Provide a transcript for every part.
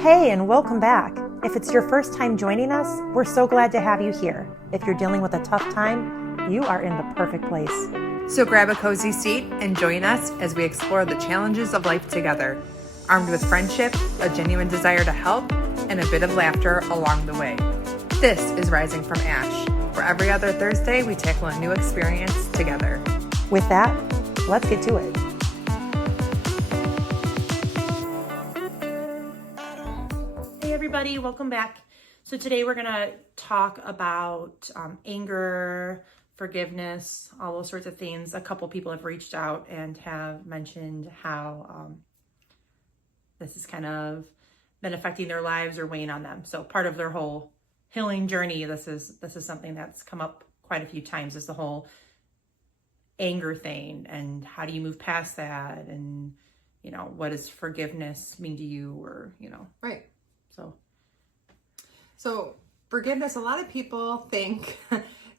Hey, and welcome back. If it's your first time joining us, we're so glad to have you here. If you're dealing with a tough time, you are in the perfect place. So grab a cozy seat and join us as we explore the challenges of life together, armed with friendship, a genuine desire to help, and a bit of laughter along the way. This is Rising from Ash, where every other Thursday we tackle a new experience together. With that, let's get to it. Hey everybody, welcome back. So today we're gonna talk about anger, forgiveness, all those sorts of things. A couple people have reached out and have mentioned how this has kind of been affecting their lives or weighing on them. So part of their whole healing journey, this is something that's come up quite a few times, is the whole anger thing, and how do you move past that, and what does forgiveness mean to you, or right. So forgiveness, a lot of people think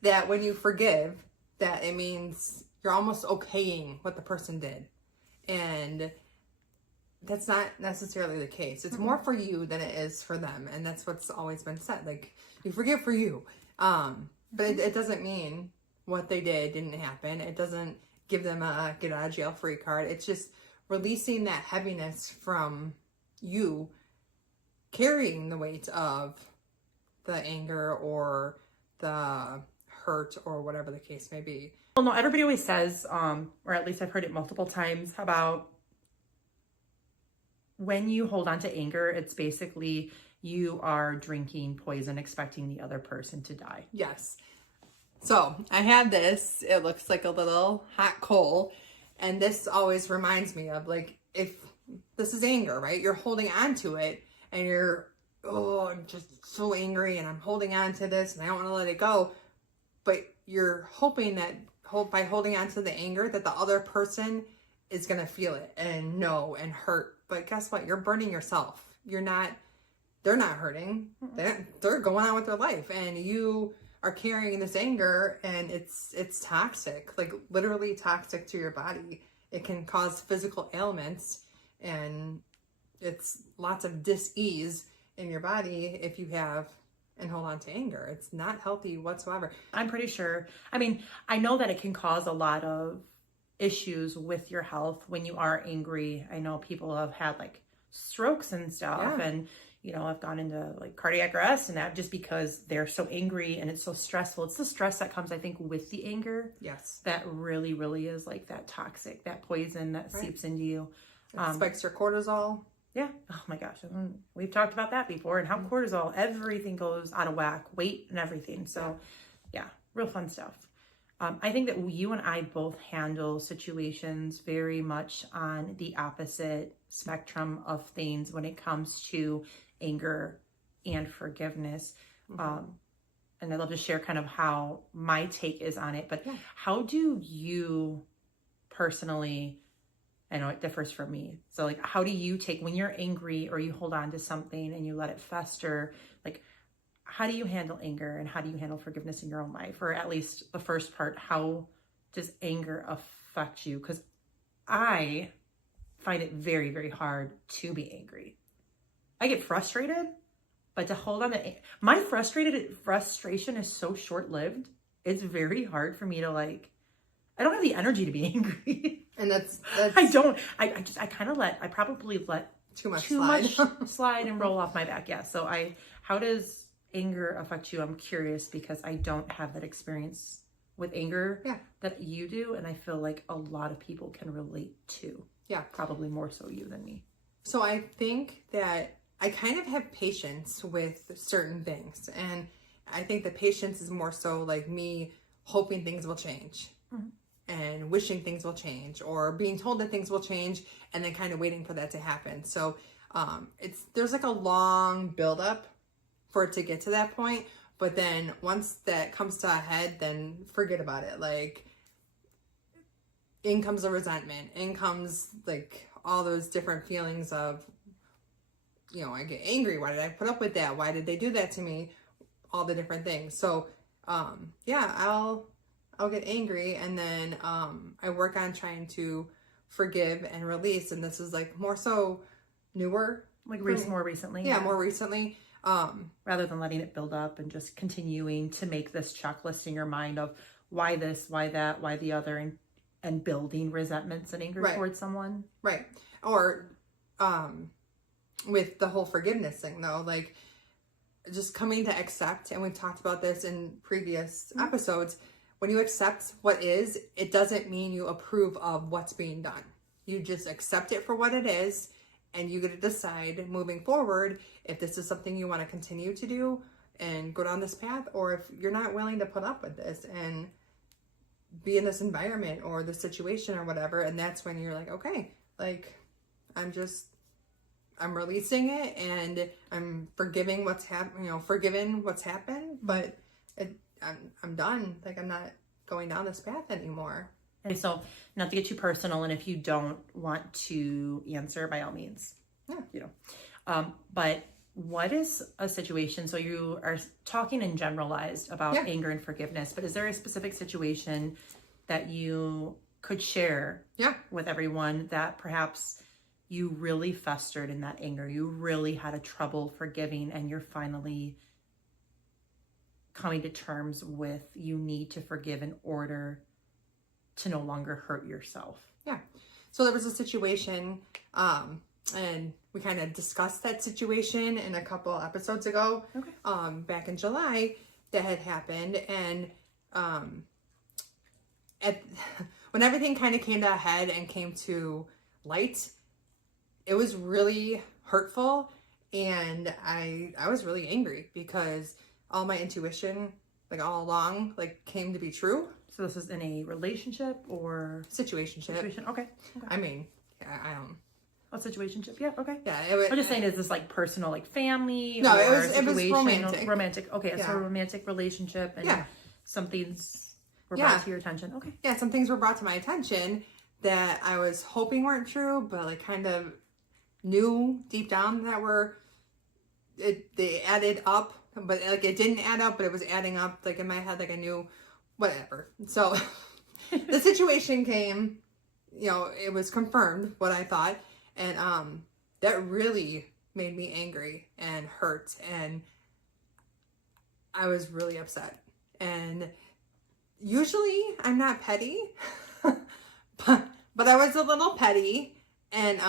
that when you forgive, that it means you're almost okaying what the person did. And that's not necessarily the case. It's more for you than it is for them. And that's what's always been said. Like, you forgive for you. But it doesn't mean what they did didn't happen. It doesn't give them a get out of jail free card. It's just releasing that heaviness from you carrying the weight of the anger or the hurt or whatever the case may be. well, no, everybody always says, or at least I've heard it multiple times, about when you hold on to anger, it's basically you are drinking poison, expecting the other person to die. Yes. So I have this. It looks like a little hot coal. And this always reminds me of, like, if this is anger, right? You're holding on to it and you're, I'm just so angry and I'm holding on to this and I don't want to let it go. But you're hoping that by holding on to the anger that the other person is going to feel it and know and hurt. But guess what? You're burning yourself. They're not hurting. They're going on with their life, and you are carrying this anger, and it's toxic, like literally toxic to your body. It can cause physical ailments, and it's lots of dis-ease in your body if you have and hold on to anger. It's not healthy whatsoever. I'm pretty sure. I know that it can cause a lot of issues with your health when you are angry. I know people have had like strokes and stuff, and I've gone into like cardiac arrest and that, just because they're so angry and it's so stressful. It's the stress that comes, I think, with the anger. Yes. That really, really is like that toxic, that poison that seeps into you. It spikes your cortisol. Yeah. Oh my gosh. We've talked about that before, and how cortisol, everything goes out of whack, weight and everything. So yeah, real fun stuff. I think that you and I both handle situations very much on the opposite spectrum of things when it comes to anger and forgiveness. And I'd love to share kind of how my take is on it, but how do you personally, I know it differs from me. So like, how do you take when you're angry or you hold on to something and you let it fester? Like, how do you handle anger, and how do you handle forgiveness in your own life? Or at least the first part, how does anger affect you? Because I find it very, very hard to be angry. I get frustrated, but to hold on to my frustration is so short-lived. It's very hard for me to I don't have the energy to be angry. And that's I don't. I probably let too much slide and roll off my back. Yeah. So how does anger affect you? I'm curious, because I don't have that experience with anger that you do, and I feel like a lot of people can relate to. Yeah. Probably more so you than me. So I think that I kind of have patience with certain things, and I think the patience is more so like me hoping things will change. And wishing things will change, or being told that things will change, and then kind of waiting for that to happen. So there's like a long buildup for it to get to that point. But then once that comes to a head, then forget about it. Like, in comes the resentment, in comes like all those different feelings of, I get angry. Why did I put up with that? Why did they do that to me? All the different things. So I'll get angry, and then I work on trying to forgive and release. And this is like more so newer Like more recently. Yeah, more recently. Rather than letting it build up and just continuing to make this checklist in your mind of why this, why that, why the other, and building resentments and anger towards someone. Right. Or with the whole forgiveness thing though, like just coming to accept, and we've talked about this in previous episodes, when you accept what is, it doesn't mean you approve of what's being done. You just accept it for what it is, and you get to decide moving forward if this is something you want to continue to do and go down this path, or if you're not willing to put up with this and be in this environment or the situation or whatever. And that's when you're like, okay, like I'm releasing it and I'm forgiving what's happened, but I'm done. Like I'm not going down this path anymore. And so, not to get too personal, and if you don't want to answer, by all means, but what is a situation? So you are talking in generalized about anger and forgiveness, but is there a specific situation that you could share with everyone that perhaps you really festered in that anger, you really had a trouble forgiving, and you're finally coming to terms with you need to forgive in order to no longer hurt yourself? Yeah. So there was a situation, and we kind of discussed that situation in a couple episodes ago, back in July, that had happened. And when everything kind of came to a head and came to light, it was really hurtful, and I was really angry because all my intuition, like all along, like came to be true. So this is in a relationship or situation? Okay. I mean, I don't. A situationship? Yeah. Okay. Yeah. I'm just saying, is this like personal, like family? No, or it was romantic. Romantic. Okay, so a romantic relationship, and some things were brought to your attention. Okay. Yeah, some things were brought to my attention that I was hoping weren't true, but like kind of knew deep down that they added up, but like it didn't add up, but it was adding up. Like in my head, like I knew. Whatever. So the situation came, it was confirmed what I thought. And that really made me angry and hurt. And I was really upset. And usually I'm not petty, but I was a little petty. And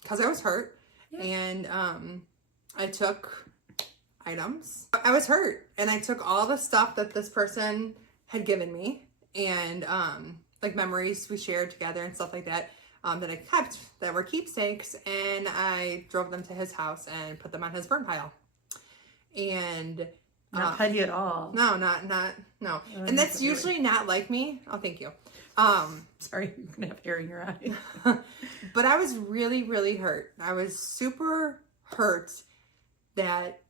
because I was hurt. Yeah. And I took items. I was hurt. And I took all the stuff that this person had given me, and like memories we shared together and stuff like that, that I kept that were keepsakes, and I drove them to his house and put them on his burn pile. And not petty at all. No, no. And that's usually not like me. Oh, thank you. Sorry, you're gonna have hair in your eye. But I was really, really hurt. I was super hurt that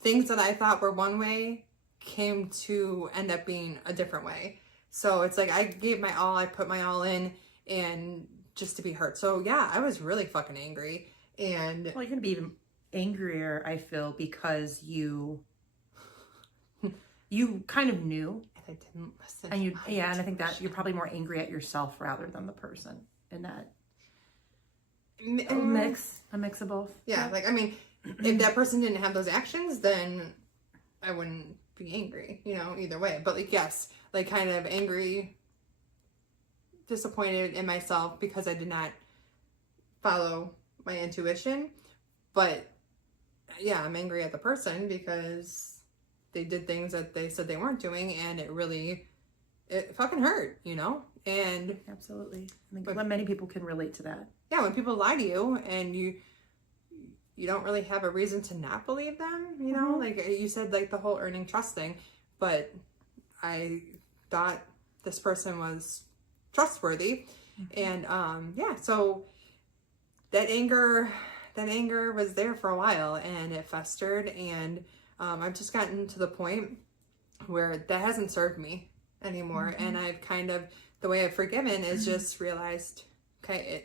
things that I thought were one way came to end up being a different way. So it's like I gave my all, I put my all in, and just to be hurt. So yeah, I was really fucking angry. And well, you're gonna be even angrier, I feel, because you kind of knew, and I didn't listen. And and I think that you're probably more angry at yourself rather than the person in that a mix of both. Yeah, like I mean, if that person didn't have those actions, then I wouldn't be angry, either way. But like, yes, like kind of angry, disappointed in myself because I did not follow my intuition. But yeah, I'm angry at the person because they did things that they said they weren't doing, and it fucking hurt, And absolutely, I think many people can relate to that. Yeah, when people lie to you and you don't really have a reason to not believe them, like you said, like the whole earning trust thing, but I thought this person was trustworthy. And so that anger was there for a while, and it festered, and I've just gotten to the point where that hasn't served me anymore. And I've kind of, the way I've forgiven is just realized, okay,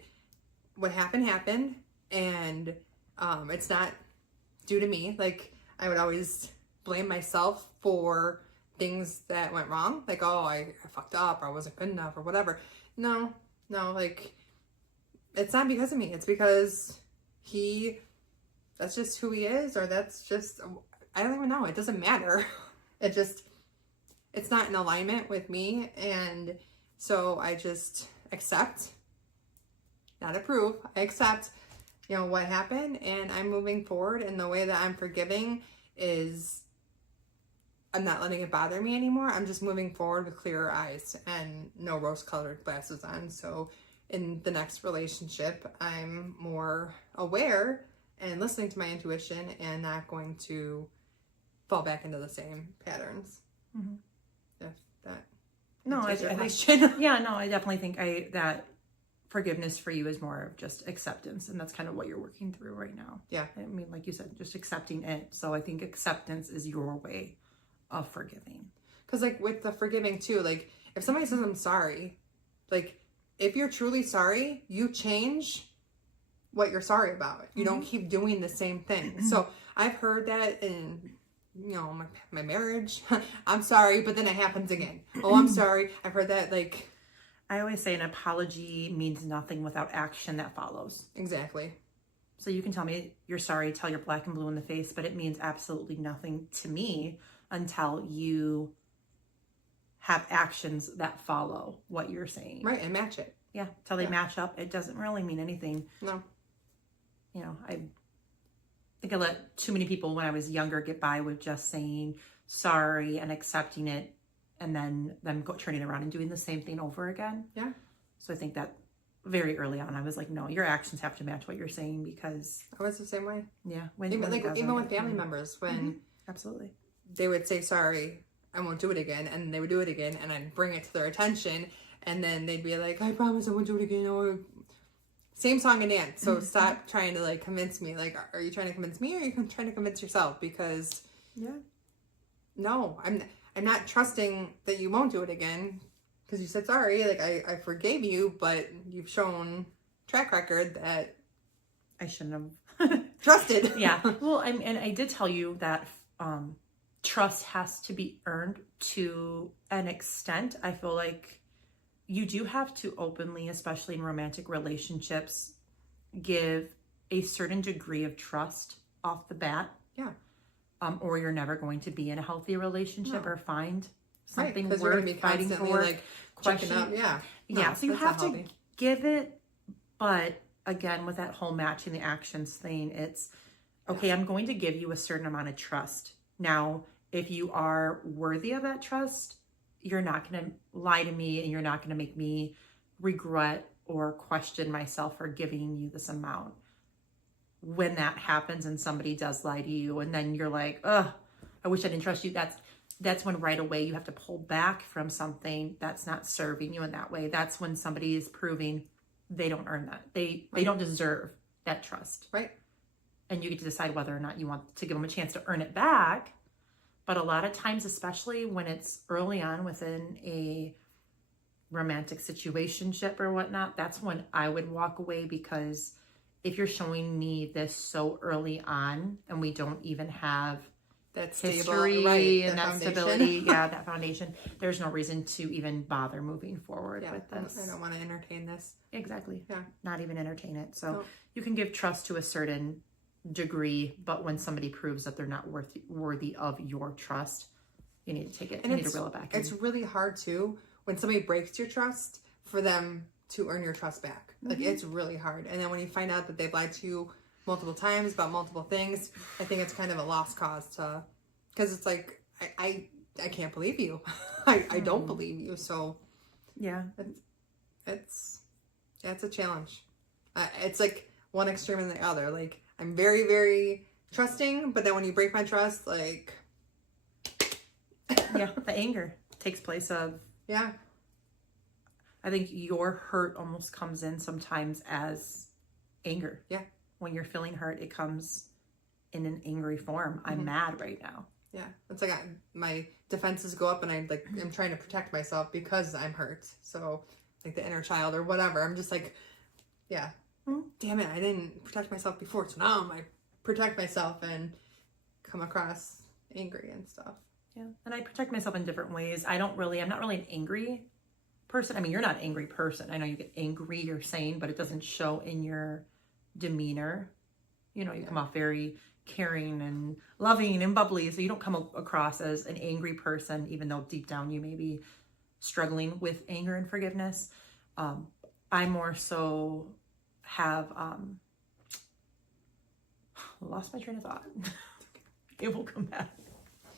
what happened, and it's not due to me. Like I would always blame myself for things that went wrong. Like, oh, I fucked up, or I wasn't good enough, or whatever. No, like it's not because of me. It's because he that's just who he is, or that's just, I don't even know. It doesn't matter. It's not in alignment with me. And so I just accept, not approve. I accept, what happened, and I'm moving forward. And the way that I'm forgiving is I'm not letting it bother me anymore. I'm just moving forward with clearer eyes and no rose-colored glasses on. So in the next relationship, I'm more aware and listening to my intuition and not going to fall back into the same patterns. Mm-hmm. If that no, I answers your think, yeah, no, I definitely think that forgiveness for you is more of just acceptance, and that's kind of what you're working through right now. Yeah. I mean, like you said, just accepting it. So I think acceptance is your way of forgiving. Because like with the forgiving too, like if somebody says I'm sorry, like if you're truly sorry, you change what you're sorry about. You don't keep doing the same thing. So I've heard that in my marriage. I'm sorry, but then it happens again. Oh, I'm sorry. I've heard that. Like, I always say an apology means nothing without action that follows. Exactly. So you can tell me you're sorry, tell you're black and blue in the face, but it means absolutely nothing to me until you have actions that follow what you're saying. Right, and match it. Yeah, till they match up. It doesn't really mean anything. No. I think I let too many people when I was younger get by with just saying sorry and accepting it, and then them turning around and doing the same thing over again. Yeah. So I think that very early on, I was like, no, your actions have to match what you're saying, because I was the same way. Yeah. Even with family members, when absolutely they would say sorry, I won't do it again, and they would do it again, and I'd bring it to their attention, and then they'd be like, I promise I won't do it again. Or same song and dance. So stop trying to like convince me. Like, are you trying to convince me, or are you trying to convince yourself? Because no, I'm not trusting that you won't do it again, because you said sorry. Like I forgave you, but you've shown track record that I shouldn't have trusted. Yeah. Well, and I did tell you that trust has to be earned to an extent. I feel like you do have to openly, especially in romantic relationships, give a certain degree of trust off the bat. Yeah. Or you're never going to be in a healthy relationship or find something worth you're gonna be fighting for. Like checking up. Yeah. Yeah. So you have to give it, but again, with that whole matching the actions thing, it's okay, I'm going to give you a certain amount of trust. Now, if you are worthy of that trust, you're not going to lie to me, and you're not going to make me regret or question myself for giving you this amount. When that happens and somebody does lie to you, and then you're like, I wish I didn't trust you. That's when right away you have to pull back from something that's not serving you in that way. That's when somebody is proving they don't earn that. They don't deserve that trust. Right. And you get to decide whether or not you want to give them a chance to earn it back. But a lot of times, especially when it's early on within a romantic situationship or whatnot, that's when I would walk away, because if you're showing me this so early on and we don't even have that history stable, and that stability, that foundation, there's no reason to even bother moving forward with this. I don't want to entertain this. Exactly. Yeah. Not even entertain it. So you can give trust to a certain degree, but when somebody proves that they're not worthy of your trust, you need to take it. You need to reel it back. It's really hard too when somebody breaks your trust for them to earn your trust back. Like it's really hard. And then when you find out that they've lied to you multiple times about multiple things, I think it's kind of a lost cause because it's like I can't believe you. I don't believe you. So yeah, it's a challenge. It's like one extreme and the other. Like I'm very, very trusting, but then when you break my trust, like the anger takes place of I think your hurt almost comes in sometimes as anger. Yeah. When you're feeling hurt, it comes in an angry form. I'm mad right now. Yeah. It's like my defenses go up, and I'm trying to protect myself because I'm hurt. So like the inner child or whatever, I'm just like, damn it, I didn't protect myself before. So now I protect myself and come across angry and stuff. Yeah. And I protect myself in different ways. I'm not really an angry person. I mean, you're not an angry person. I know you get angry, you're saying, but it doesn't show in your demeanor. You know, you come off very caring and loving and bubbly, so you don't come across as an angry person, even though deep down you may be struggling with anger and forgiveness. I more so have lost my train of thought. It will come back.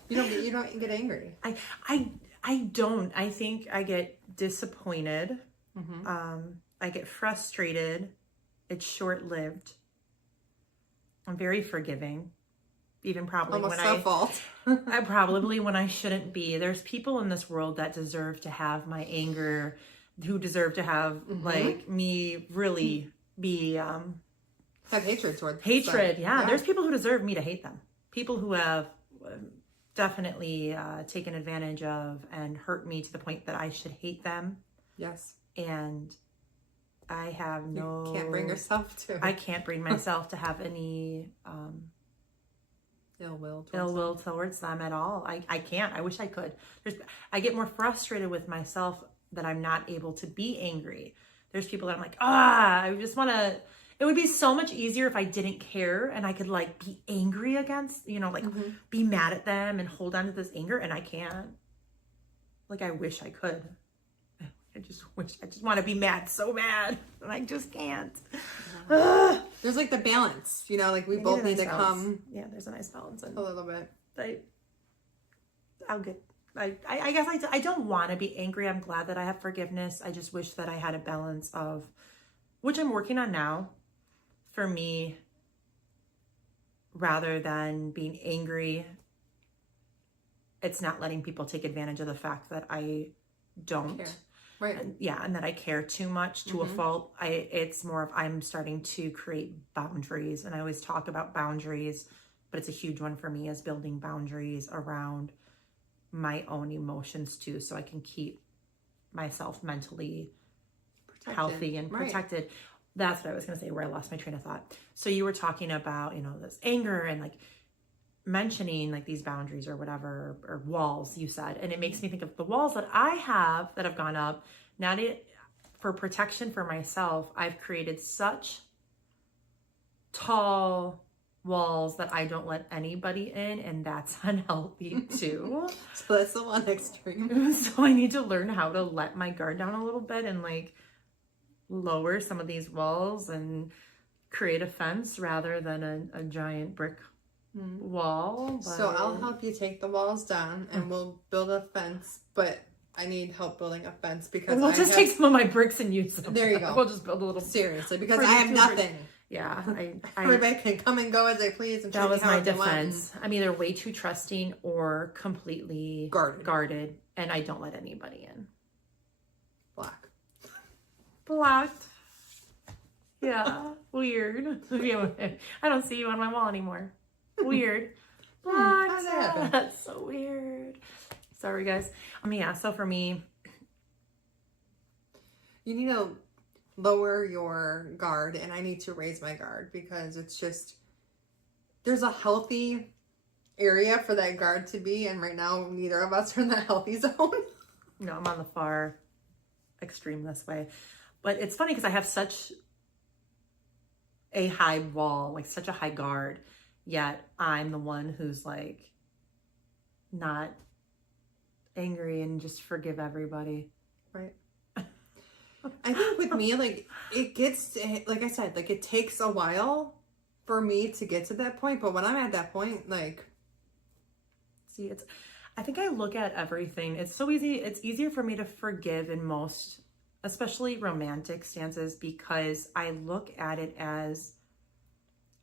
You don't get angry. I don't. I think I get disappointed. I get frustrated. It's short-lived. I'm very forgiving. Even probably almost when fault. I probably when I shouldn't be. There's people in this world that deserve to have my anger, who deserve to have like me really be have hatred towards hatred. Yeah, there's people who deserve me to hate them. People who have definitely taken advantage of and hurt me to the point that I should hate them. Yes. And I have no... You can't bring yourself to. I can't bring myself to have any ill will towards them at all. I can't. I wish I could. I get more frustrated with myself that I'm not able to be angry. There's people that I'm like, I just want to... It would be so much easier if I didn't care and I could like be angry against, you know, like be mad at them and hold on to this anger, and I can't. Like, I wish I could. I just want to be mad so bad, and I just can't. There's like the balance, you know, like we both need to come. Yeah, there's a nice balance. A little bit. I'll get, I guess I don't want to be angry. I'm glad that I have forgiveness. I just wish that I had a balance of, which I'm working on now, for me, rather than being angry. It's not letting people take advantage of the fact that I don't care. Right. And that I care too much to a fault. It's more of I'm starting to create boundaries, and I always talk about boundaries, but it's a huge one for me, is building boundaries around my own emotions too, so I can keep myself mentally healthy and protected. That's what I was going to say, where I lost my train of thought. So you were talking about, you know, this anger and like mentioning like these boundaries or whatever, or walls, you said. And it makes me think of the walls that I have that have gone up. Now, for protection for myself, I've created such tall walls that I don't let anybody in, and that's unhealthy too. So that's the one extreme. So I need to learn how to let my guard down a little bit and like lower some of these walls and create a fence rather than a giant brick wall. But... So I'll help you take the walls down and we'll build a fence, but I need help building a fence because we'll just take some of my bricks and use them. There you go. We'll just build a little. Seriously, because I have nothing. Yeah, everybody can come and go as they please. And that was my defense. I'm either way too trusting or completely guarded, and I don't let anybody in. Blocked. Yeah, weird. I don't see you on my wall anymore. Weird. Blocked. How's that happen? That's so weird. Sorry, guys. Yeah, so for me, you need to lower your guard, and I need to raise my guard, because it's just, there's a healthy area for that guard to be, and right now neither of us are in that healthy zone. No, I'm on the far extreme this way. But it's funny because I have such a high wall, like such a high guard, yet I'm the one who's like not angry and just forgive everybody. Right. I think with me, like, it gets, like I said, like, it takes a while for me to get to that point. But when I'm at that point, like... See, I think I look at everything. It's so easy. It's easier for me to forgive in most, especially romantic stances, because I look at it as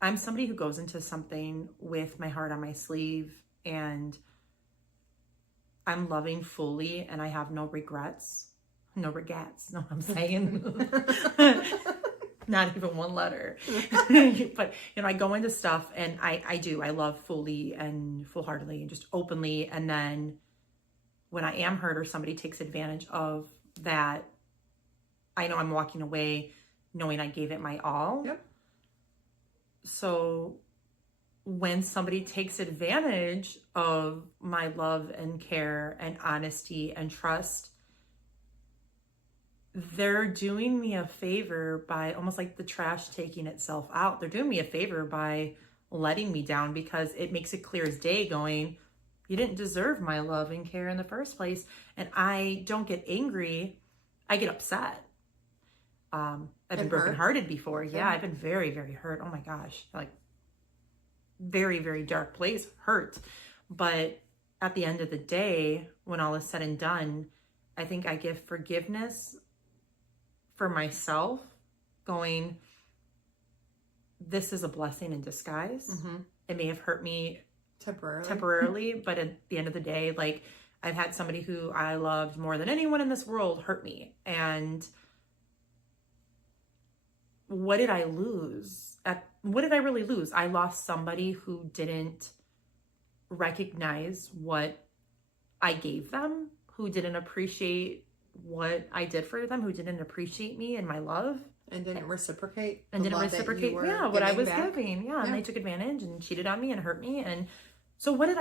I'm somebody who goes into something with my heart on my sleeve, and I'm loving fully, and I have no regrets. No regrets. No, I'm saying not even one letter. But, you know, I go into stuff and I love fully and full-heartedly and just openly. And then when I am hurt or somebody takes advantage of that, I know I'm walking away knowing I gave it my all. Yep. So when somebody takes advantage of my love and care and honesty and trust, they're doing me a favor by almost like the trash taking itself out. They're doing me a favor by letting me down, because it makes it clear as day going, you didn't deserve my love and care in the first place. And I don't get angry. I get upset. I've been brokenhearted before. Yeah, I've been very, very hurt. Oh my gosh. Like very, very dark place, hurt. But at the end of the day, when all is said and done, I think I give forgiveness for myself, going, this is a blessing in disguise. Mm-hmm. It may have hurt me temporarily, but at the end of the day, like, I've had somebody who I loved more than anyone in this world hurt me. And what did I lose? What did I really lose? I lost somebody who didn't recognize what I gave them, who didn't appreciate what I did for them, who didn't appreciate me and my love. And didn't reciprocate. And didn't reciprocate, what I was giving. Yeah, and they took advantage and cheated on me and hurt me. And so what did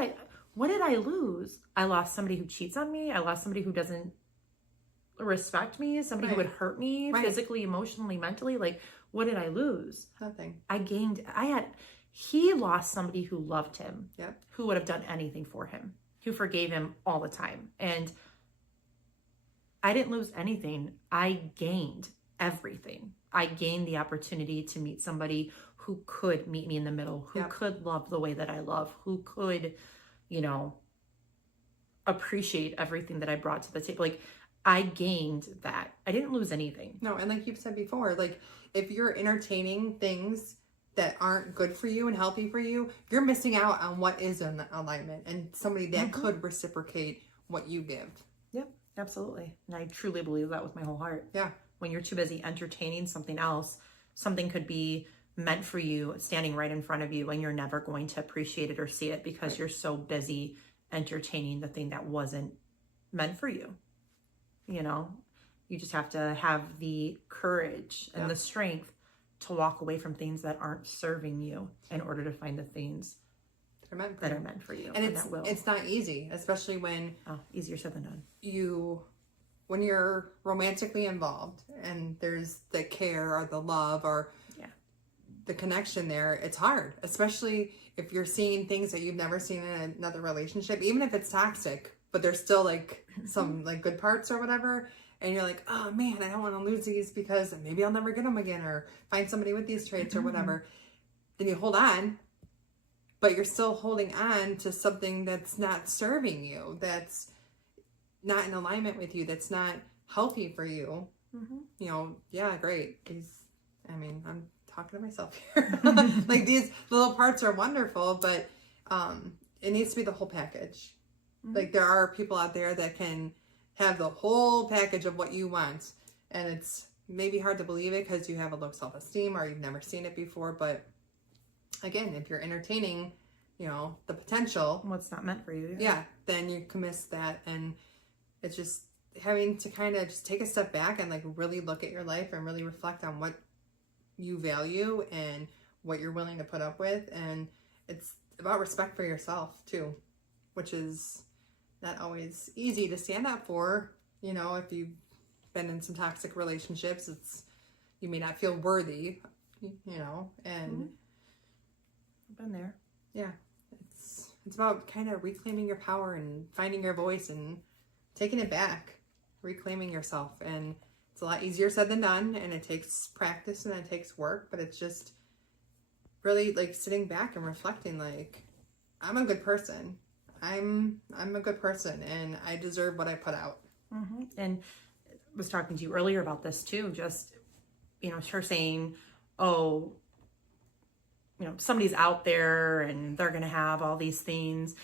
I lose? I lost somebody who cheats on me. I lost somebody who doesn't respect me, somebody who would hurt me physically, emotionally, mentally. Like, what did I lose? Nothing. He lost somebody who loved him, Yep. who would have done anything for him, who forgave him all the time. And I didn't lose anything. I gained everything. I gained the opportunity to meet somebody who could meet me in the middle, who could love the way that I love, who could, appreciate everything that I brought to the table. Like, I gained that. I didn't lose anything. No, and like you've said before, like, if you're entertaining things that aren't good for you and healthy for you, you're missing out on what is in alignment and somebody that could reciprocate what you give. Yep, absolutely. And I truly believe that with my whole heart. Yeah. When you're too busy entertaining something else, something could be meant for you standing right in front of you, and you're never going to appreciate it or see it because you're so busy entertaining the thing that wasn't meant for you. You just have to have the courage and the strength to walk away from things that aren't serving you in order to find the things that are meant for you. And it's not easy, especially when easier said than done. When you're romantically involved and there's the care or the love or the connection there, it's hard, especially if you're seeing things that you've never seen in another relationship, even if it's toxic, but there's still like some like good parts or whatever. And you're like, oh man, I don't want to lose these because maybe I'll never get them again or find somebody with these traits or whatever. Then you hold on, but you're still holding on to something that's not serving you, that's not in alignment with you, that's not healthy for you. Great. I'm talking to myself here. Like, these little parts are wonderful, but it needs to be the whole package. Like, there are people out there that can have the whole package of what you want, and it's maybe hard to believe it because you have a low self-esteem or you've never seen it before. But again, if you're entertaining the potential, what's not meant for you, then you can miss that. And it's just having to kind of just take a step back and like really look at your life and really reflect on what you value and what you're willing to put up with. And it's about respect for yourself too, which is not always easy to stand up for. If you've been in some toxic relationships, you may not feel worthy, and I've been there. Yeah. It's about kind of reclaiming your power and finding your voice and taking it back, reclaiming yourself. And it's a lot easier said than done, and it takes practice and it takes work, but it's just really like sitting back and reflecting, like, I'm a good person. I'm a good person and I deserve what I put out. And I was talking to you earlier about this too, just, her saying, oh, somebody's out there and they're going to have all these things.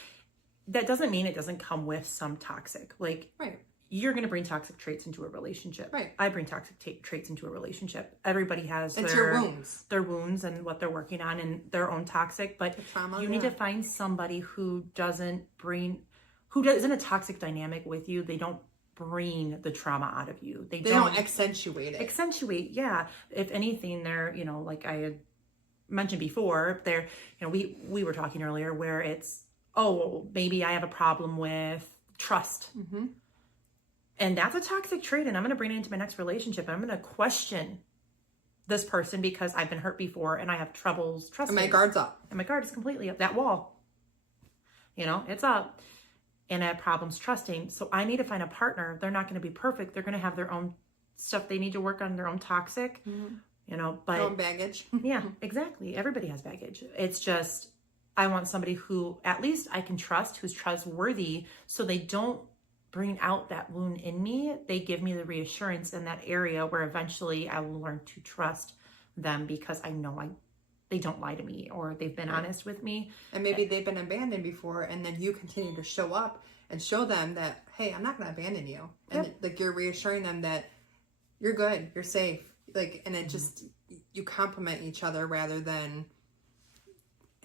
That doesn't mean it doesn't come with some toxic, like, you're going to bring toxic traits into a relationship. Right. I bring toxic traits into a relationship. Everybody has their wounds and what they're working on and their own toxic, but trauma, you need to find somebody who isn't a toxic dynamic with you. They don't bring the trauma out of you. They don't accentuate it. Yeah. If anything, they're, like I had mentioned before, they're, we were talking earlier where it's, oh, maybe I have a problem with trust. And that's a toxic trait. And I'm going to bring it into my next relationship. I'm going to question this person because I've been hurt before and I have troubles trusting. And my guard's up. And my guard is completely up. That wall, it's up. And I have problems trusting. So I need to find a partner. They're not going to be perfect. They're going to have their own stuff they need to work on, their own toxic, but their own baggage. Yeah, exactly. Everybody has baggage. It's just, I want somebody who at least I can trust, who's trustworthy, so they don't bring out that wound in me. They give me the reassurance in that area where eventually I will learn to trust them because I know they don't lie to me or they've been honest with me. And maybe they've been abandoned before, and then you continue to show up and show them that, hey, I'm not going to abandon you. And like you're reassuring them that you're good, you're safe. Like, and it just, you complement each other rather than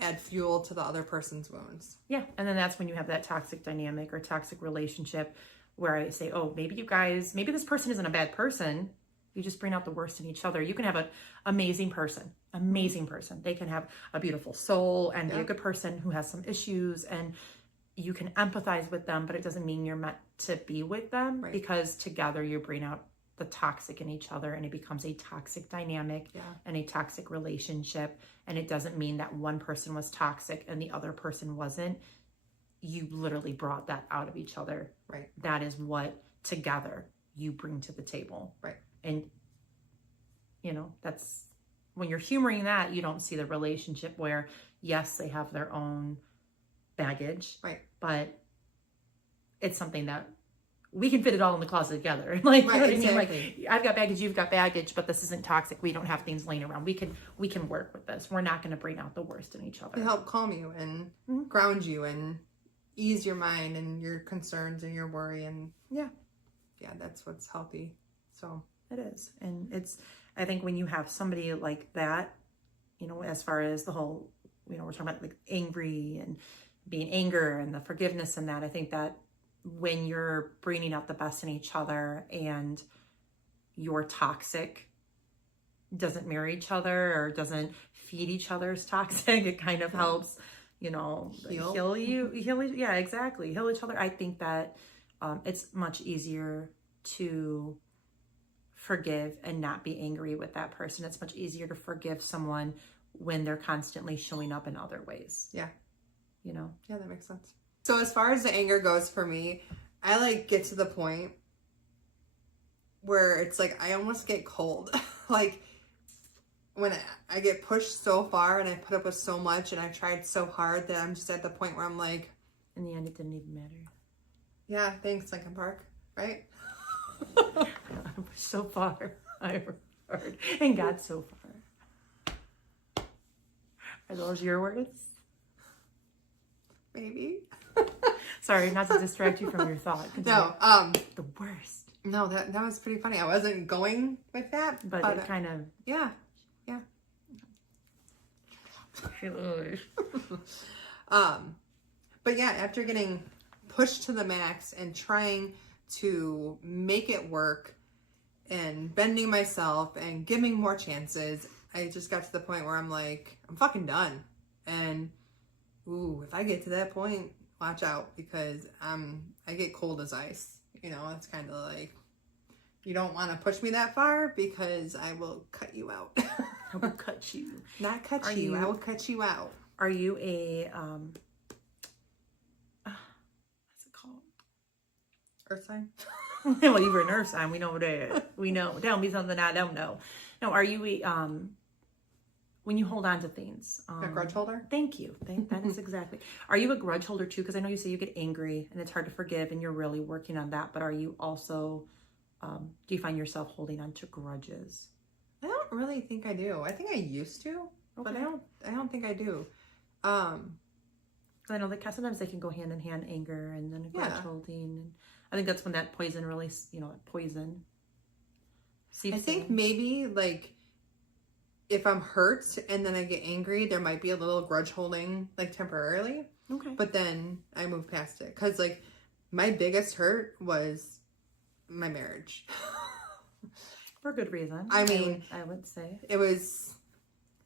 add fuel to the other person's wounds. Yeah. And then that's when you have that toxic dynamic or toxic relationship where I say, oh, maybe this person isn't a bad person. You just bring out the worst in each other. You can have an amazing person. They can have a beautiful soul and be a good person who has some issues, and you can empathize with them, but it doesn't mean you're meant to be with them because together you bring out the toxic in each other and it becomes a toxic dynamic and a toxic relationship. And it doesn't mean that one person was toxic and the other person wasn't. You literally brought that out of each other. Right. That is what together you bring to the table. Right. And, that's when you're humoring that, you don't see the relationship where, yes, they have their own baggage. Right. But it's something that we can fit it all in the closet together. Like, you know what exactly. I mean? Like, I've got baggage, you've got baggage, but this isn't toxic. We don't have things laying around. We can work with this. We're not going to bring out the worst in each other. To help calm you and ground you and ease your mind and your concerns and your worry. And yeah, that's what's healthy. So it is. And I think when you have somebody like that, as far as the whole, we're talking about like angry and being anger and the forgiveness and that, I think that when you're bringing out the best in each other and your toxic doesn't mirror each other or doesn't feed each other's toxic, it kind of helps, heal you. Yeah, exactly. Heal each other. I think that it's much easier to forgive and not be angry with that person. It's much easier to forgive someone when they're constantly showing up in other ways. Yeah. Yeah, that makes sense. So as far as the anger goes for me, I get to the point where it's like I almost get cold. Like when I get pushed so far and I put up with so much and I tried so hard that I'm just at the point where I'm like, in the end, it didn't even matter. Yeah, thanks, Lincoln Park, right? I pushed so far. I heard and got so far. Are those your words? Maybe. Sorry, not to distract you from your thought. No, the worst. No, that was pretty funny. I wasn't going with that, but it kind of yeah. But yeah, after getting pushed to the max and trying to make it work and bending myself and giving more chances, I just got to the point where I'm like, I'm fucking done. And if I get to that point, watch out, because I get cold as ice. It's kind of like, you don't want to push me that far because I will cut you out. I will cut you. Not cut you. I will cut you out. Are you a what's it called? Earth sign? Well, you were an earth sign. We know that. We know. Tell me something I don't know. No, are you a when you hold on to things? A grudge holder? Thank you. That is exactly. Are you a grudge holder too? Because I know you say you get angry and it's hard to forgive and you're really working on that. But are you also, do you find yourself holding on to grudges? I don't really think I do. I think I used to, but I don't think I do. I know that sometimes they can go hand in hand, anger and then grudge holding. And I think that's when that poison really, poison seeps I think in. maybe like if I'm hurt and then I get angry, there might be a little grudge holding like temporarily. Okay. But then I move past it. Because like my biggest hurt was my marriage. For good reason. I mean, I would say. It was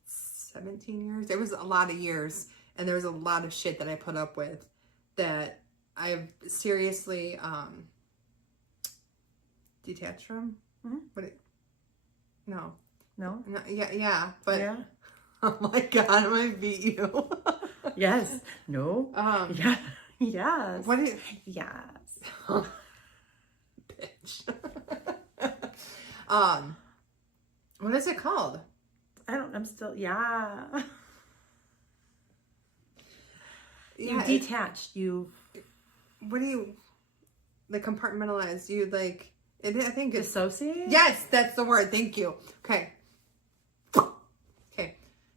17 years. It was a lot of years. And there was a lot of shit that I put up with that I've seriously detach from? Mhm. What? No. No? No. Yeah. But Yeah. oh my God, I might beat you. Yes. No. Yeah. Yes. What is? Yes. Bitch. What is it called? I'm still, yeah. Yeah, You detached. what do you, like, compartmentalize? You, like, I think it's, Dissociate? yes, that's the word. Thank you. Okay.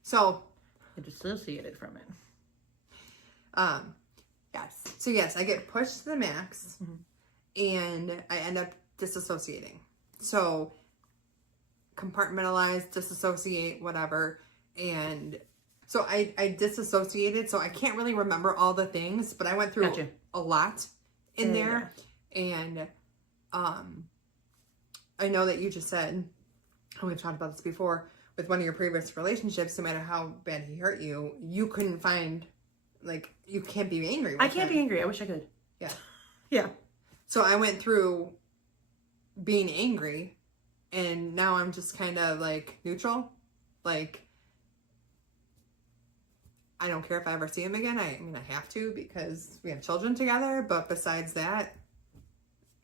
So, You dissociated from it. yes. So, yes, I get pushed to the max and I end up disassociating. So, compartmentalize, disassociate, whatever. And so I disassociated, so I can't really remember all the things, but I went through Gotcha. a lot in there. And I know that you just said, and we've talked about this before, with one of your previous relationships, no matter how bad he hurt you, you couldn't find, like, you can't be angry with I can't him. be angry. I wish I could. Yeah. Yeah. So I went through being angry, and now I'm just kind of, like, neutral. Like, I don't care if I ever see him again. I mean, I have to because we have children together. But besides that,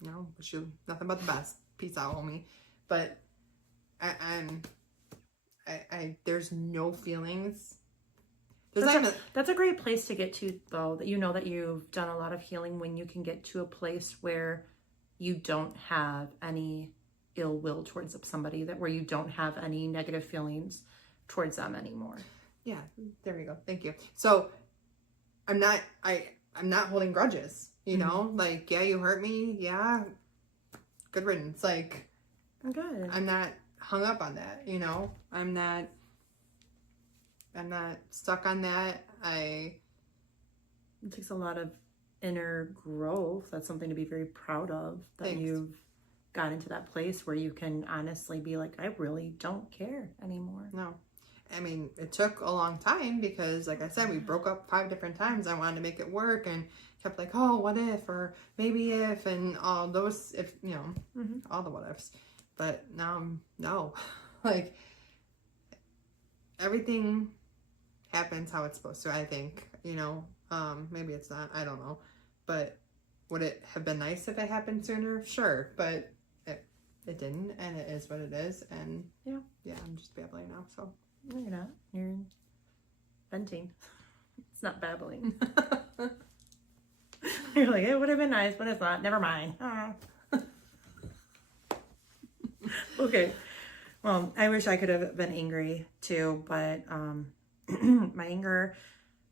no, wish you nothing but the best. Peace out, homie. But there's no feelings. That's a great place to get to, though, that you know that you've done a lot of healing when you can get to a place where you don't have any ill will towards somebody, that where you don't have any negative feelings towards them anymore. Yeah, there we go. Thank you. So I'm not holding grudges, you know? Like, yeah, you hurt me. Yeah. Good riddance. Like, Good. I'm not hung up on that, you know? I'm not stuck on that. It takes a lot of inner growth. That's something to be very proud of, that Thanks. you've gotten to that place where you can honestly be like, I really don't care anymore. No. I mean, it took a long time because, like I said, we broke up 5 different times. I wanted to make it work and kept like, oh, what if, or maybe if, and all those, if, you know, all the what ifs. But now, no. Like, everything happens how it's supposed to, I think, you know. Maybe it's not, I don't know. But would it have been nice if it happened sooner? Sure. But it didn't, and it is what it is. And yeah, I'm just babbling now, so. No, you're not. You're venting. It's not babbling. You're like, it would have been nice, but it's not. Never mind. Okay. Well, I wish I could have been angry too, but my anger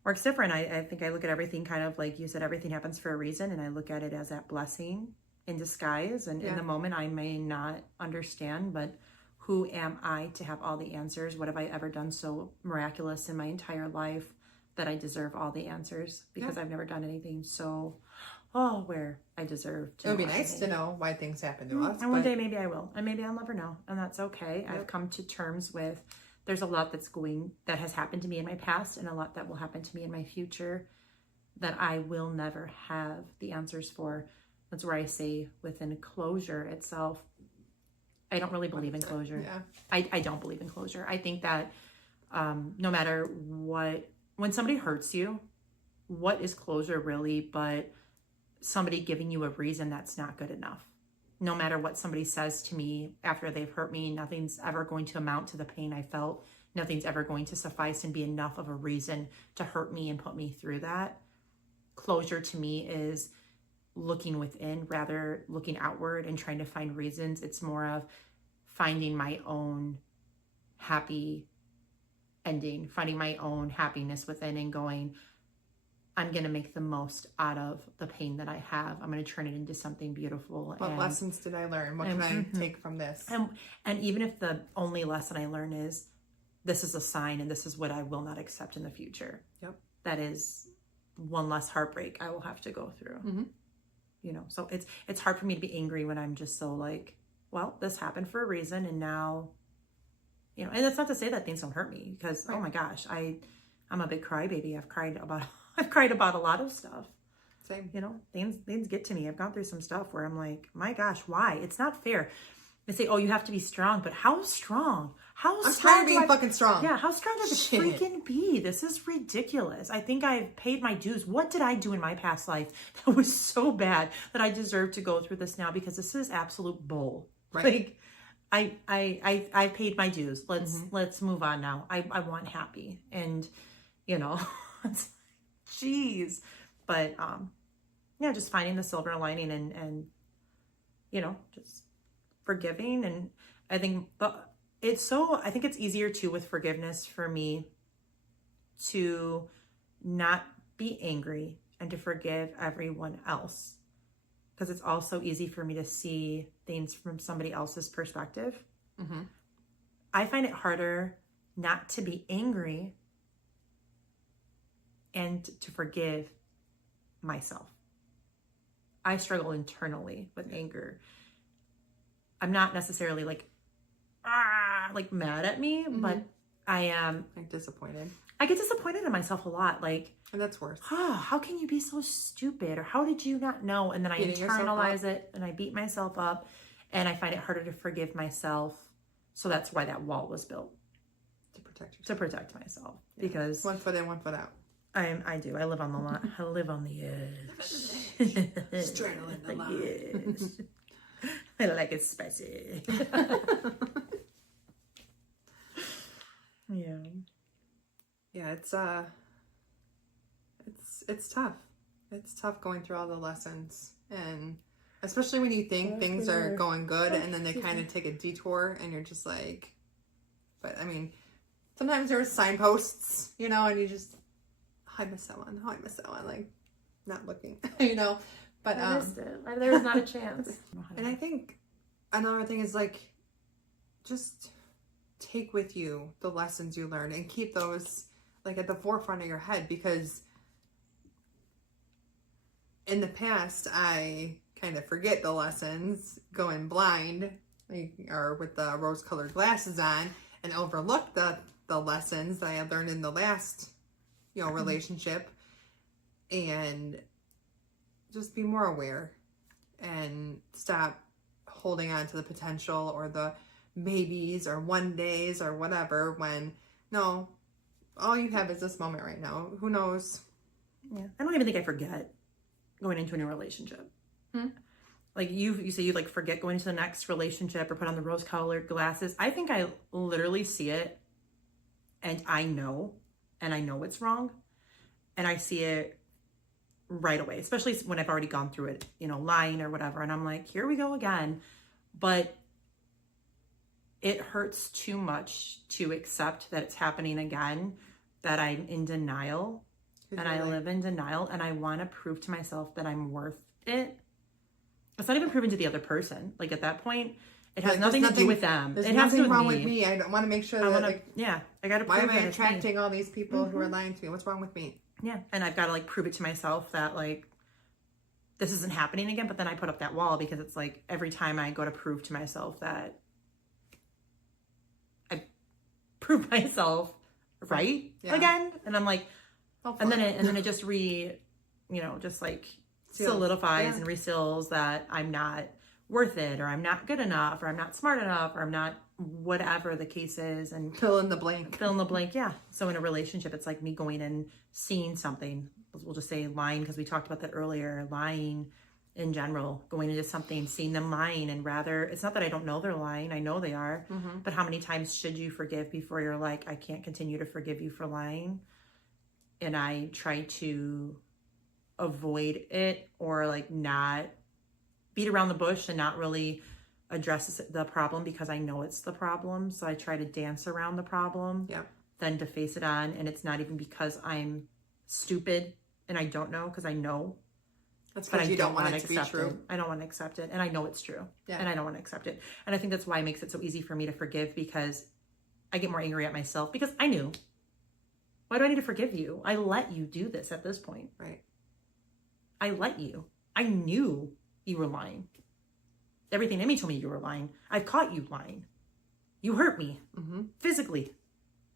works different. I think I look at everything kind of like you said, everything happens for a reason, and I look at it as that blessing in disguise. And in the moment, I may not understand, but who am I to have all the answers? What have I ever done so miraculous in my entire life that I deserve all the answers? Because I've never done anything so, where I deserve to. It would be nice to know why things happen to us. And one day maybe I will. And maybe I'll never know. And that's okay. I've come to terms with, there's a lot that has happened to me in my past and a lot that will happen to me in my future that I will never have the answers for. That's where I say within closure itself, I don't really believe in closure. Yeah. I don't believe in closure. I think that no matter what, when somebody hurts you, what is closure really but somebody giving you a reason that's not good enough? No matter what somebody says to me after they've hurt me, nothing's ever going to amount to the pain I felt. Nothing's ever going to suffice and be enough of a reason to hurt me and put me through that. Closure to me is looking within rather looking outward and trying to find reasons. It's more of finding my own happy ending, finding my own happiness within and going, I'm going to make the most out of the pain that I have. I'm going to turn it into something beautiful. What lessons did I learn? What can I take from this? And even if the only lesson I learn is this is a sign and this is what I will not accept in the future. Yep. That is one less heartbreak I will have to go through. Mm-hmm. You know, so it's hard for me to be angry when I'm just so like, well, this happened for a reason, and now, you know, and that's not to say that things don't hurt me, because oh my gosh, I'm a big crybaby. I've cried about a lot of stuff. Same. You know, things get to me. I've gone through some stuff where I'm like, my gosh, why? It's not fair. They say, oh, you have to be strong, but how strong? I'm tired of being fucking strong. Yeah, how strong does it freaking be? This is ridiculous. I think I've paid my dues. What did I do in my past life that was so bad that I deserve to go through this now? Because this is absolute bull. Right. Like, I paid my dues. Let's move on now. I want happy, and you know, jeez. But yeah, just finding the silver lining and you know, just forgiving. And I think I think it's easier too with forgiveness for me to not be angry and to forgive everyone else, because it's also easy for me to see things from somebody else's perspective. Mm-hmm. I find it harder not to be angry and to forgive myself. I struggle internally with anger. I'm not necessarily like mad at me, but I am like disappointed. I get disappointed in myself a lot. Like, and that's worse. How can you be so stupid? Or how did you not know? And then I internalize it and I beat myself up, and I find it harder to forgive myself. So that's why that wall was built. To protect yourself. To protect myself. Yeah. Because 1 foot in, 1 foot out. I do. I live on the line. I live on the edge. Straddling the line. Yes. I like it spicy. Yeah. Yeah, it's tough. It's tough going through all the lessons, and especially when you think things are going good and then they kind of take a detour and you're just like, but I mean, sometimes there's signposts, you know, and you just, I miss that one. Oh, I miss that one. Like, not looking, you know, but I missed it. There was not a chance. And I think another thing is like, just take with you the lessons you learned and keep those like at the forefront of your head, because in the past I kind of forget the lessons going blind, like, or with the rose-colored glasses on, and overlook the lessons that I had learned in the last, you know, relationship, and just be more aware and stop holding on to the potential or the maybes or one days or whatever, when no, all you have is this moment right now. Who knows? Yeah, I don't even think I forget going into a new relationship. Like you say you like forget going into the next relationship or put on the rose-colored glasses. I think I literally see it and I know it's wrong, and I see it right away, especially when I've already gone through it, you know, lying or whatever, and I'm like, here we go again. But it hurts too much to accept that it's happening again, that I'm in denial, and I live in denial, and I want to prove to myself that I'm worth it. It's not even proven to the other person. Like, at that point, it has nothing to do with them. There's it has to do nothing wrong with with me. I want to make sure that, like, I got to prove why am I that it's attracting all these people who are lying to me? What's wrong with me? Yeah, and I've got to like prove it to myself that like this isn't happening again. But then I put up that wall because it's like every time I go to prove to myself that I prove myself right again, and I'm like, and then it just just like solidifies and reseals that I'm not worth it, or I'm not good enough, or I'm not smart enough, or I'm not whatever the case is, and fill in the blank. Yeah. So in a relationship, it's like me going and seeing something. We'll just say lying, because we talked about that earlier. Lying in general, going into something, seeing them lying, and rather, it's not that I don't know they're lying. I know they are, but how many times should you forgive before you're like, I can't continue to forgive you for lying? And I try to avoid it, or like not beat around the bush and not really address the problem, because I know it's the problem. So I try to dance around the problem than to face it on. And it's not even because I'm stupid and I don't know, because I know. That's because you don't want it to be true. I don't want to accept it. And I know it's true. Yeah. And I don't want to accept it. And I think that's why it makes it so easy for me to forgive, because I get more angry at myself, because I knew. Why do I need to forgive you? I let you do this at this point. Right. I let you. I knew you were lying. Everything in me told me you were lying. I caught you lying. You hurt me physically.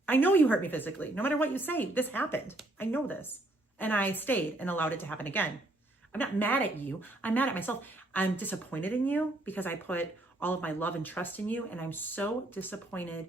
I know you hurt me physically. No matter what you say, this happened. I know this. And I stayed and allowed it to happen again. I'm not mad at you. I'm mad at myself. I'm disappointed in you because I put all of my love and trust in you. And I'm so disappointed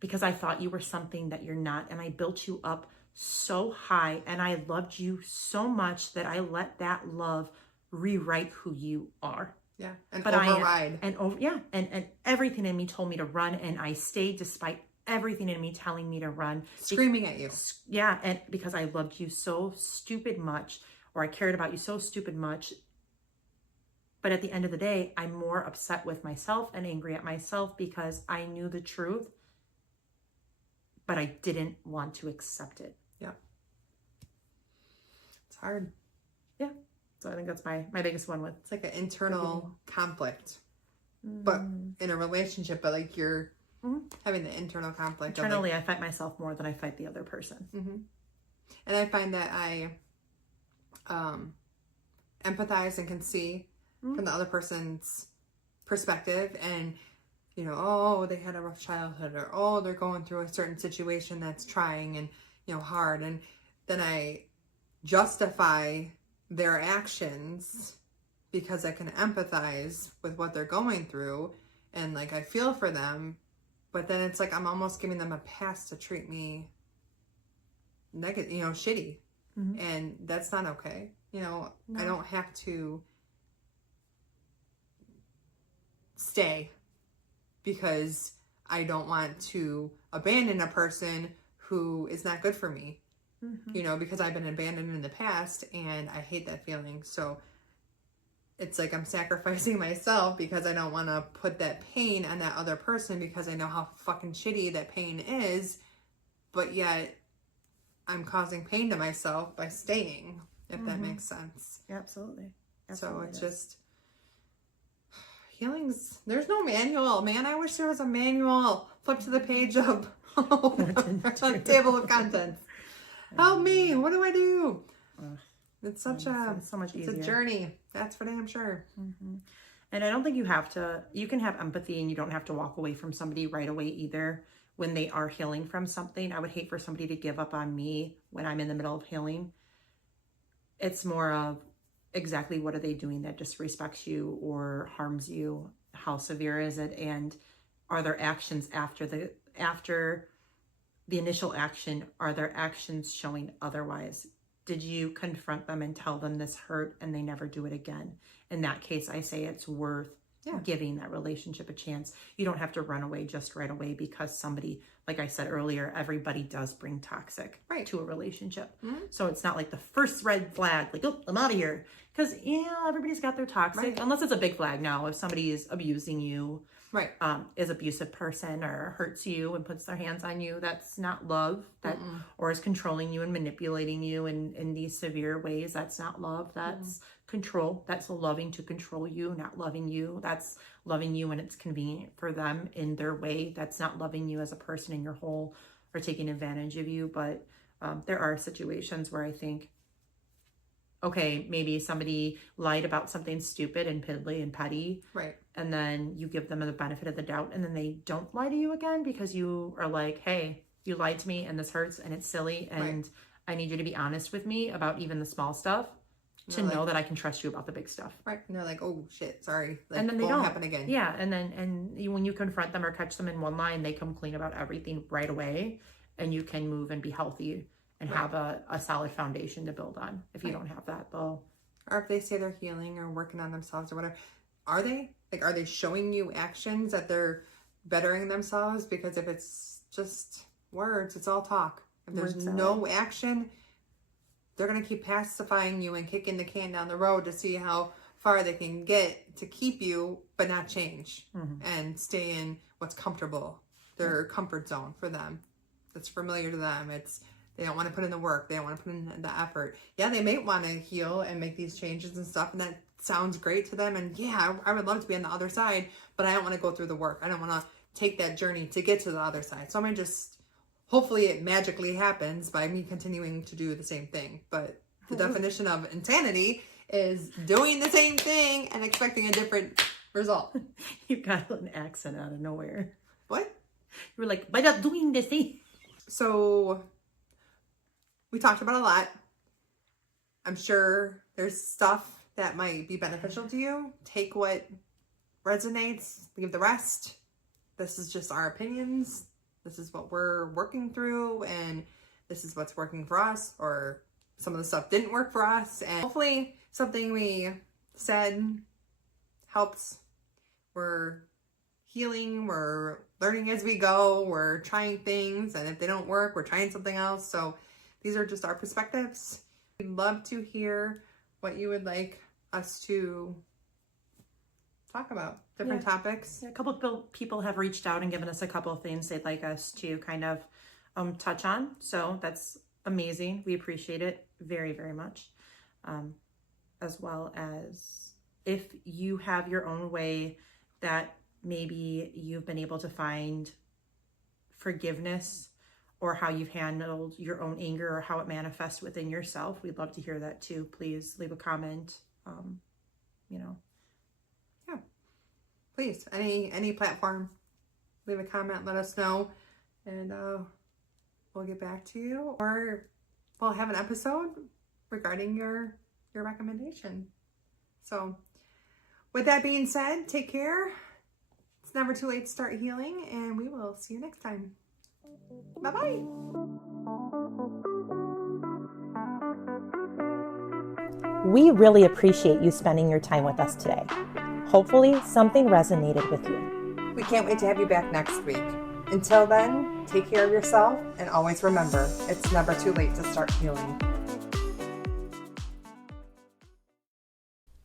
because I thought you were something that you're not. And I built you up so high and I loved you so much that I let that love rewrite who you are. Yeah. And But override. And everything in me told me to run, and I stayed despite everything in me telling me to run. Screaming at you. Yeah, and because I loved you so stupid much, or I cared about you so stupid much. But at the end of the day, I'm more upset with myself and angry at myself because I knew the truth, but I didn't want to accept it. Yeah. It's hard. Yeah. So I think that's my biggest one with. It's like an internal conflict, but in a relationship, but like you're having the internal conflict. Internally, I fight myself more than I fight the other person. And I find that I empathize and can see from the other person's perspective, and you know, oh, they had a rough childhood, or oh, they're going through a certain situation that's trying and, you know, hard, and then I justify their actions because I can empathize with what they're going through, and like I feel for them, but then it's like I'm almost giving them a pass to treat me negative, you know, shitty. And that's not okay. You know, no. I don't have to stay because I don't want to abandon a person who is not good for me. You know, because I've been abandoned in the past and I hate that feeling. So it's like I'm sacrificing myself because I don't want to put that pain on that other person because I know how fucking shitty that pain is. But yet I'm causing pain to myself by staying, if that makes sense. Yeah, absolutely. So it's just healings. There's no manual, man. I wish there was a manual. Flip to the page of a table of contents. Help me. What do I do? It's such so much easier. It's a journey. That's for damn sure. And I don't think you have to. You can have empathy, and you don't have to walk away from somebody right away either. When they are healing from something, I would hate for somebody to give up on me when I'm in the middle of healing. It's more of exactly what are they doing that disrespects you or harms you? How severe is it? And are there actions after the initial action? Are there actions showing otherwise? Did you confront them and tell them this hurt and they never do it again? In that case, I say it's worth giving that relationship a chance. You don't have to run away just right away because somebody, like I said earlier, everybody does bring toxic to a relationship. So it's not like the first red flag, like, oh, I'm out of here. Because, everybody's got their toxic, unless it's a big flag now. If somebody is abusing you, is abusive person or hurts you and puts their hands on you, that's not love. That or is controlling you and manipulating you in these severe ways. That's not love. That's control. That's loving to control you, not loving you. That's loving you when it's convenient for them in their way. That's not loving you as a person in your whole or taking advantage of you. But there are situations where I think, okay, maybe somebody lied about something stupid and piddly and petty. And then you give them the benefit of the doubt and then they don't lie to you again because you are like, hey, you lied to me and this hurts and it's silly and I need you to be honest with me about even the small stuff to know that I can trust you about the big stuff. And they're like, oh shit, sorry. Like, and then they won't don't happen again. Yeah. And then when you confront them or catch them in one line, they come clean about everything right away and you can move and be healthy and have a solid foundation to build on. If you don't have that, though. Or if they say they're healing or working on themselves or whatever, are they? Like, are they showing you actions that they're bettering themselves? Because if it's just words, it's all talk. If there's no action, they're going to keep pacifying you and kicking the can down the road to see how far they can get to keep you, but not change and stay in what's comfortable, their comfort zone for them. That's familiar to them. They don't want to put in the work. They don't want to put in the effort. Yeah, they may want to heal and make these changes and stuff, and that sounds great to them. And yeah, I would love to be on the other side, but I don't want to go through the work. I don't want to take that journey to get to the other side. So I'm going to hopefully it magically happens by me continuing to do the same thing. But the definition of insanity is doing the same thing and expecting a different result. You got an accent out of nowhere. What? You were like, by not doing the same. So we talked about a lot. I'm sure There's stuff that might be beneficial to you. Take what resonates, leave the rest. This is just our opinions. This is what we're working through, and this is what's working for us, or some of the stuff didn't work for us. And hopefully something we said helps. We're healing, we're learning as we go, we're trying things, and if they don't work, we're trying something else. So these are just our perspectives. We'd love to hear what you would like us to talk about, different topics. Yeah, a couple of people have reached out and given us a couple of things they'd like us to kind of touch on. So that's amazing. We appreciate it very, very much. As well as if you have your own way that maybe you've been able to find forgiveness, or how you've handled your own anger, or how it manifests within yourself, we'd love to hear that too. Please leave a comment. Yeah, please, any platform, leave a comment, let us know, and we'll get back to you, or we'll have an episode regarding your recommendation. So with that being said, take care. It's never too late to start healing, and we will see you next time. Bye-bye. We really appreciate you spending your time with us today. Hopefully, something resonated with you. We can't wait to have you back next week. Until then, take care of yourself, and always remember, it's never too late to start healing.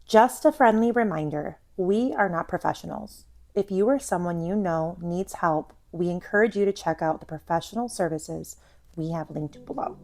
Just a friendly reminder, we are not professionals. If you or someone you know needs help, we encourage you to check out the professional services we have linked below.